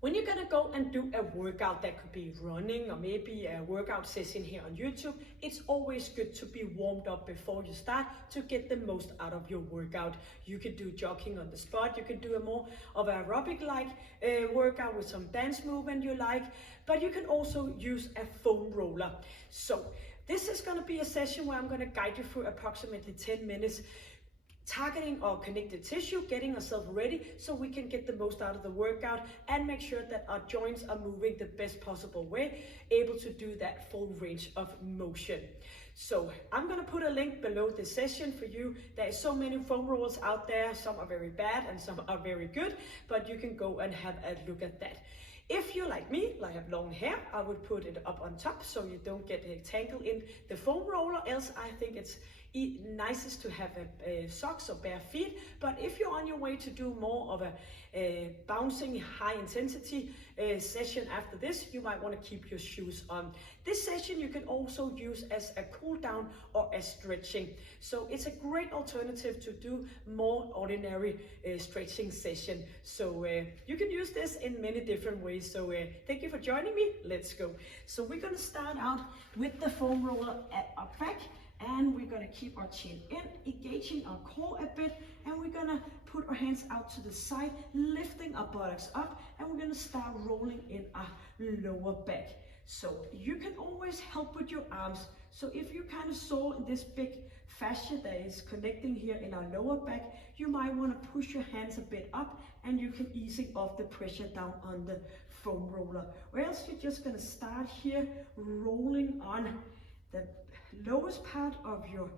When you're gonna go and do a workout, that could be running or maybe a workout session here on YouTube, it's always good to be warmed up before you start to get the most out of your workout. You could do jogging on the spot, you could do a more of an aerobic-like workout with some dance movement you like, but you can also use a foam roller. So this is gonna be a session where I'm gonna guide you through approximately 10 minutes, targeting our connective tissue, getting ourselves ready so we can get the most out of the workout and make sure that our joints are moving the best possible way, able to do that full range of motion. So I'm going to put a link below this session for you. There are so many foam rollers out there. Some are very bad and some are very good, but you can go and have a look at that. If you like me, like have long hair, I would put it up on top so you don't get tangled in the foam roller. Else I think it's nicest to have socks or bare feet. But if you're on your way to do more of a bouncing high intensity session after this, you might want to keep your shoes on. This session you can also use as a cool down or a stretching. So it's a great alternative to do more ordinary stretching session. So you can use this in many different ways. So thank you for joining me. Let's go. So we're going to start out with the foam roller at our back. And we're going to keep our chin in, engaging our core a bit, and we're going to put our hands out to the side, lifting our buttocks up, and we're going to start rolling in our lower back. So you can always help with your arms. So if you kind of saw this big fascia that is connecting here in our lower back, you might want to push your hands a bit up and you can ease off the pressure down on the foam roller. Or else you're just going to start here rolling on the lowest part of your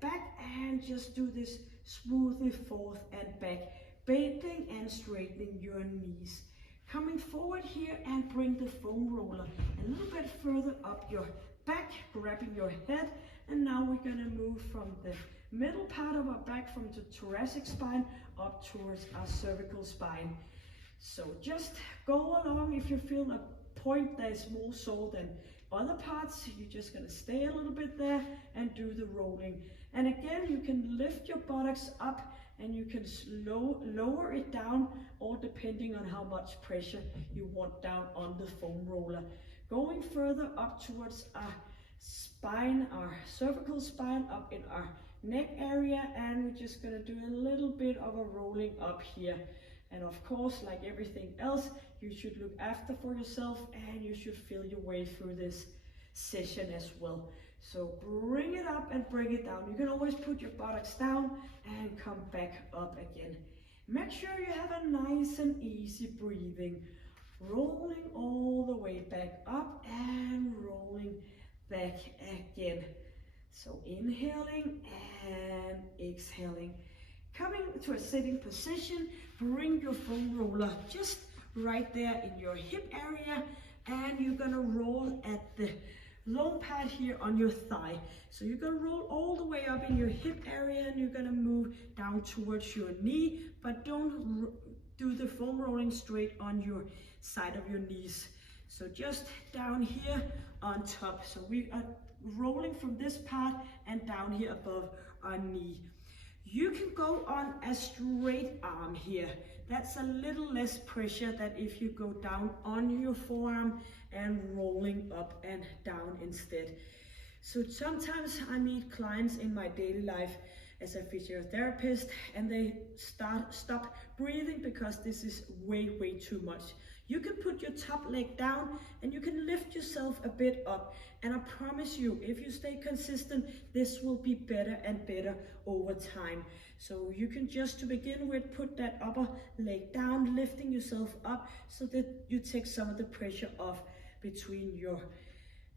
back and just do this smoothly forth and back, bending and straightening your knees. Coming forward here and bring the foam roller a little bit further up your back, grabbing your head, and now we're going to move from the middle part of our back, from the thoracic spine up towards our cervical spine. So just go along. If you feel a point that is more sore than other parts, you're just going to stay a little bit there and do the rolling. And again, you can lift your buttocks up and you can lower it down, all depending on how much pressure you want down on the foam roller. Going further up towards our spine, our cervical spine, up in our neck area, and we're just going to do a little bit of a rolling up here. And of course, like everything else, you should look after for yourself and you should feel your way through this session as well. So bring it up and bring it down. You can always put your buttocks down and come back up again. Make sure you have a nice and easy breathing. Rolling all the way back up and rolling back again. So inhaling and exhaling. Coming to a sitting position, bring your foam roller just right there in your hip area, and you're gonna roll at the long part here on your thigh. So you're gonna roll all the way up in your hip area and you're gonna move down towards your knee, but don't do the foam rolling straight on your side of your knees. So just down here on top. So we are rolling from this part and down here above our knee. You can go on a straight arm here. That's a little less pressure than if you go down on your forearm and rolling up and down instead. So sometimes I meet clients in my daily life as a physiotherapist and they stop breathing because this is way too much. You can put your top leg down and you can lift yourself a bit up. And I promise you, if you stay consistent, this will be better and better over time. So you can just, to begin with, put that upper leg down, lifting yourself up so that you take some of the pressure off between your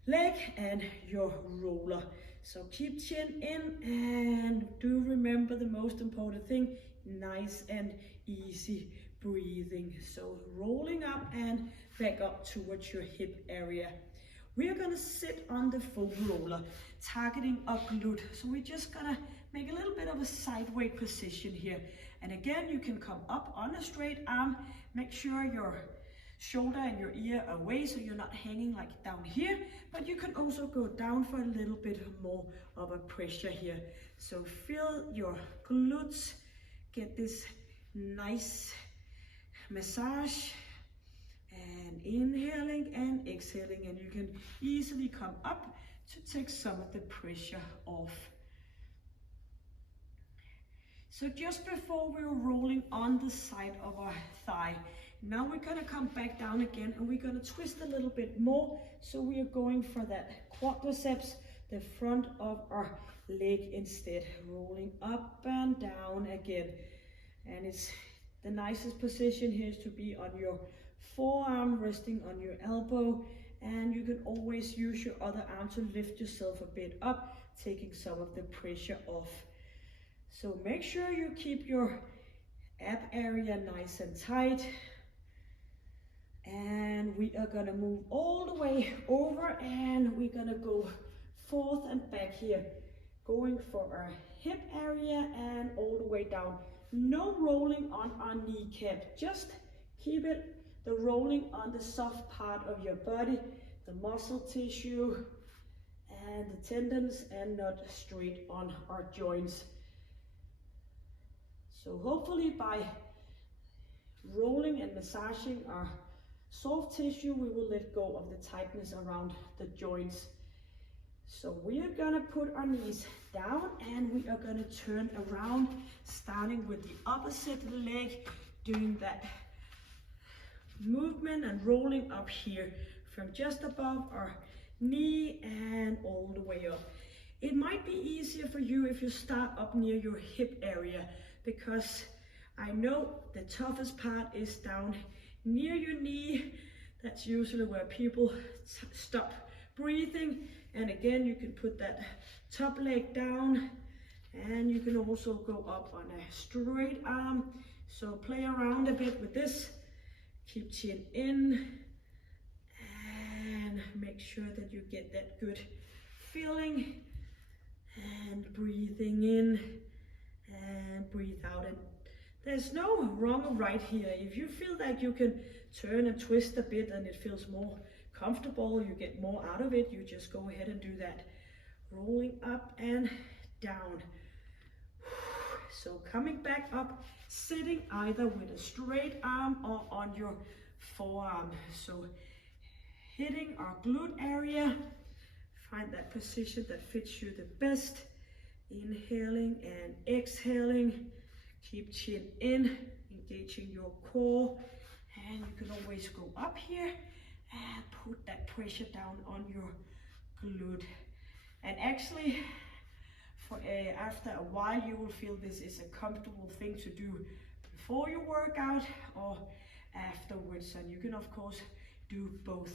leg and your roller. So keep chin in and do remember the most important thing, nice and easy breathing. So rolling up and back up towards your hip area. We are going to sit on the foam roller, targeting our glute. So we're just going to make a little bit of a sideways position here. And again, you can come up on a straight arm. Make sure your shoulder and your ear are away so you're not hanging like down here. But you can also go down for a little bit more of a pressure here. So feel your glutes, get this nice massage, and inhaling and exhaling, and you can easily come up to take some of the pressure off. So just before we were rolling on the side of our thigh, now we're gonna come back down again and we're gonna twist a little bit more. So we are going for that quadriceps, the front of our leg instead, rolling up and down again. And it's the nicest position here is to be on your forearm, resting on your elbow, and you can always use your other arm to lift yourself a bit up, taking some of the pressure off. So make sure you keep your ab area nice and tight. And we are gonna move all the way over and we're gonna go forth and back here, going for our hip area and all the way down. No rolling on our kneecap, just keep it the rolling on the soft part of your body, the muscle tissue and the tendons, and not straight on our joints. So hopefully by rolling and massaging our soft tissue, we will let go of the tightness around the joints. So we are gonna put our knees down and we are gonna turn around, starting with the opposite leg, doing that movement and rolling up here from just above our knee and all the way up. It might be easier for you if you start up near your hip area, because I know the toughest part is down near your knee. That's usually where people stop breathing. And again, you can put that top leg down and you can also go up on a straight arm. So play around a bit with this. Keep chin in and make sure that you get that good feeling, and breathing in and breathe out. And there's no wrong or right here. If you feel like you can turn and twist a bit and it feels more comfortable, you get more out of it, you just go ahead and do that. Rolling up and down. So coming back up, sitting either with a straight arm or on your forearm. So hitting our glute area, find that position that fits you the best. Inhaling and exhaling. Keep chin in, engaging your core, and you can always go up here and put that pressure down on your glute. And actually, after a while, you will feel this is a comfortable thing to do before you work out or afterwards. And you can of course do both.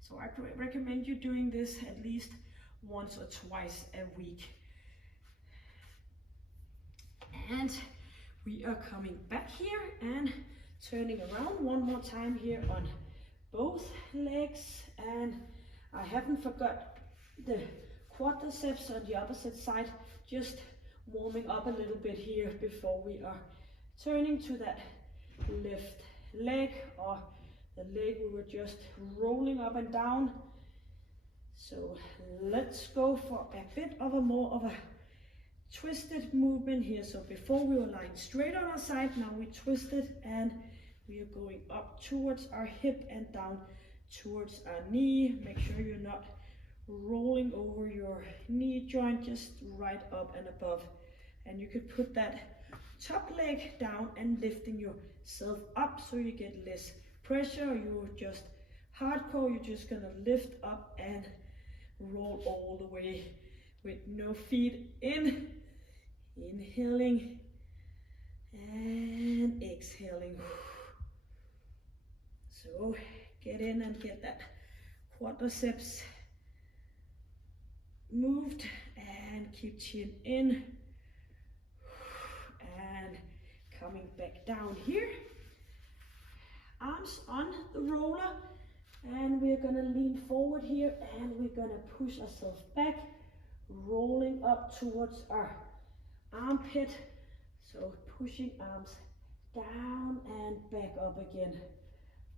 So I recommend you doing this at least once or twice a week. And we are coming back here and turning around one more time here on both legs. And I haven't forgot the quadriceps on the opposite side, just warming up a little bit here before we are turning to that left leg, or the leg we were just rolling up and down. So let's go for a bit of a twisted movement here. So before we were lying straight on our side, now we twisted and we are going up towards our hip and down towards our knee. Make sure you're not rolling over your knee joint, just right up and above. And you could put that top leg down and lifting yourself up so you get less pressure. You're just hardcore, you're just gonna lift up and roll all the way with no feet in. Inhaling and exhaling. So get in and get that quadriceps moved, and keep chin in and coming back down here. Arms on the roller, and we're gonna lean forward here and we're gonna push ourselves back, rolling up towards our armpit. So pushing arms down and back up again,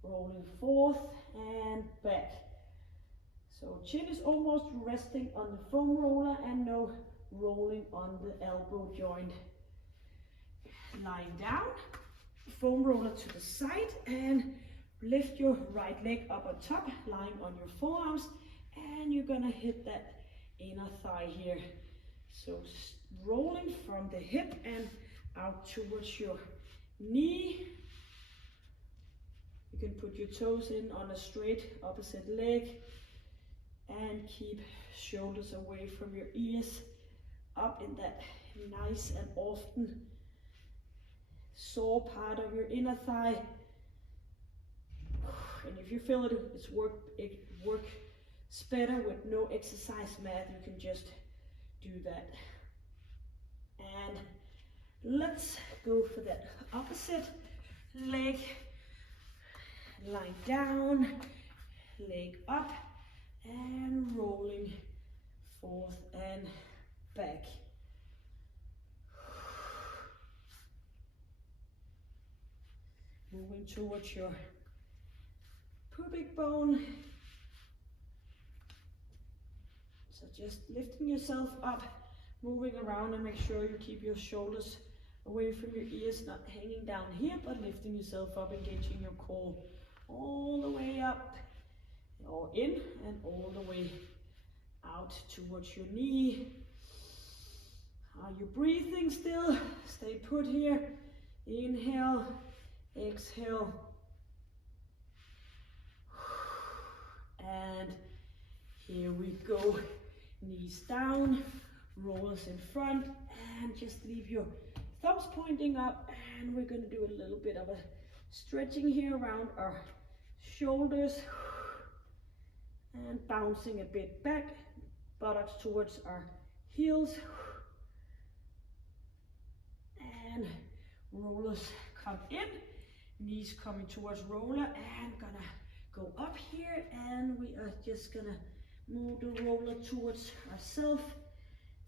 rolling forth and back. So chin is almost resting on the foam roller and no rolling on the elbow joint. Lying down, foam roller to the side and lift your right leg up on top, lying on your forearms, and you're gonna hit that inner thigh here. So rolling from the hip and out towards your knee. You can put your toes in on a straight opposite leg and keep shoulders away from your ears, up in that nice and often sore part of your inner thigh. And if you feel it works better with no exercise mat, you can just do that. And let's go for that opposite leg. Lying down, leg up, and rolling forth and back. Moving towards your pubic bone. So just lifting yourself up, moving around, and make sure you keep your shoulders away from your ears, not hanging down here, but lifting yourself up, engaging your core all the way up or in and all the way out towards your knee. Are you breathing still? Stay put here. Inhale, exhale, and here we go. Knees down, rollers in front, and just leave your thumbs pointing up, and we're going to do a little bit of a stretching here around our shoulders and bouncing a bit back, buttocks towards our heels, and rollers come in, knees coming towards roller, and gonna go up here, and we are just gonna move the roller towards ourselves,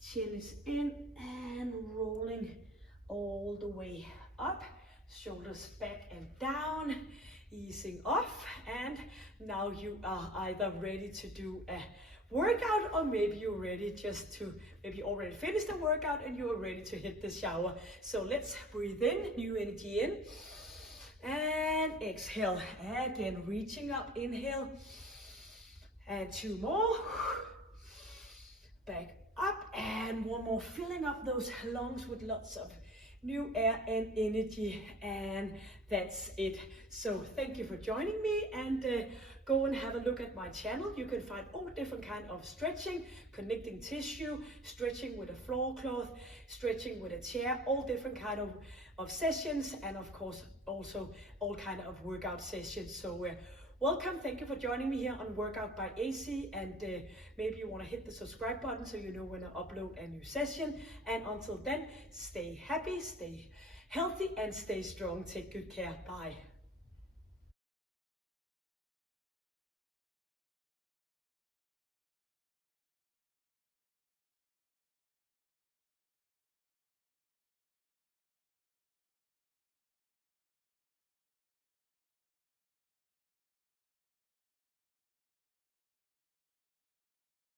chin is in, and rolling all the way up, shoulders back and down, easing off, and now you are either ready to do a workout, or maybe you're ready just to, maybe you already finished the workout and you are ready to hit the shower. So let's breathe in, new energy in, and exhale. Again, reaching up, inhale, and two more, back up, and one more, filling up those lungs with lots of new air and energy, and that's it. So thank you for joining me, and go and have a look at my channel. You can find all different kind of stretching, connecting tissue, stretching with a floor cloth, stretching with a chair, all different kind of sessions, and of course also all kind of workout sessions. So welcome, thank you for joining me here on Workout by AC, and maybe you want to hit the subscribe button so you know when I upload a new session. And until then, stay happy, stay healthy, and stay strong. Take good care. Bye.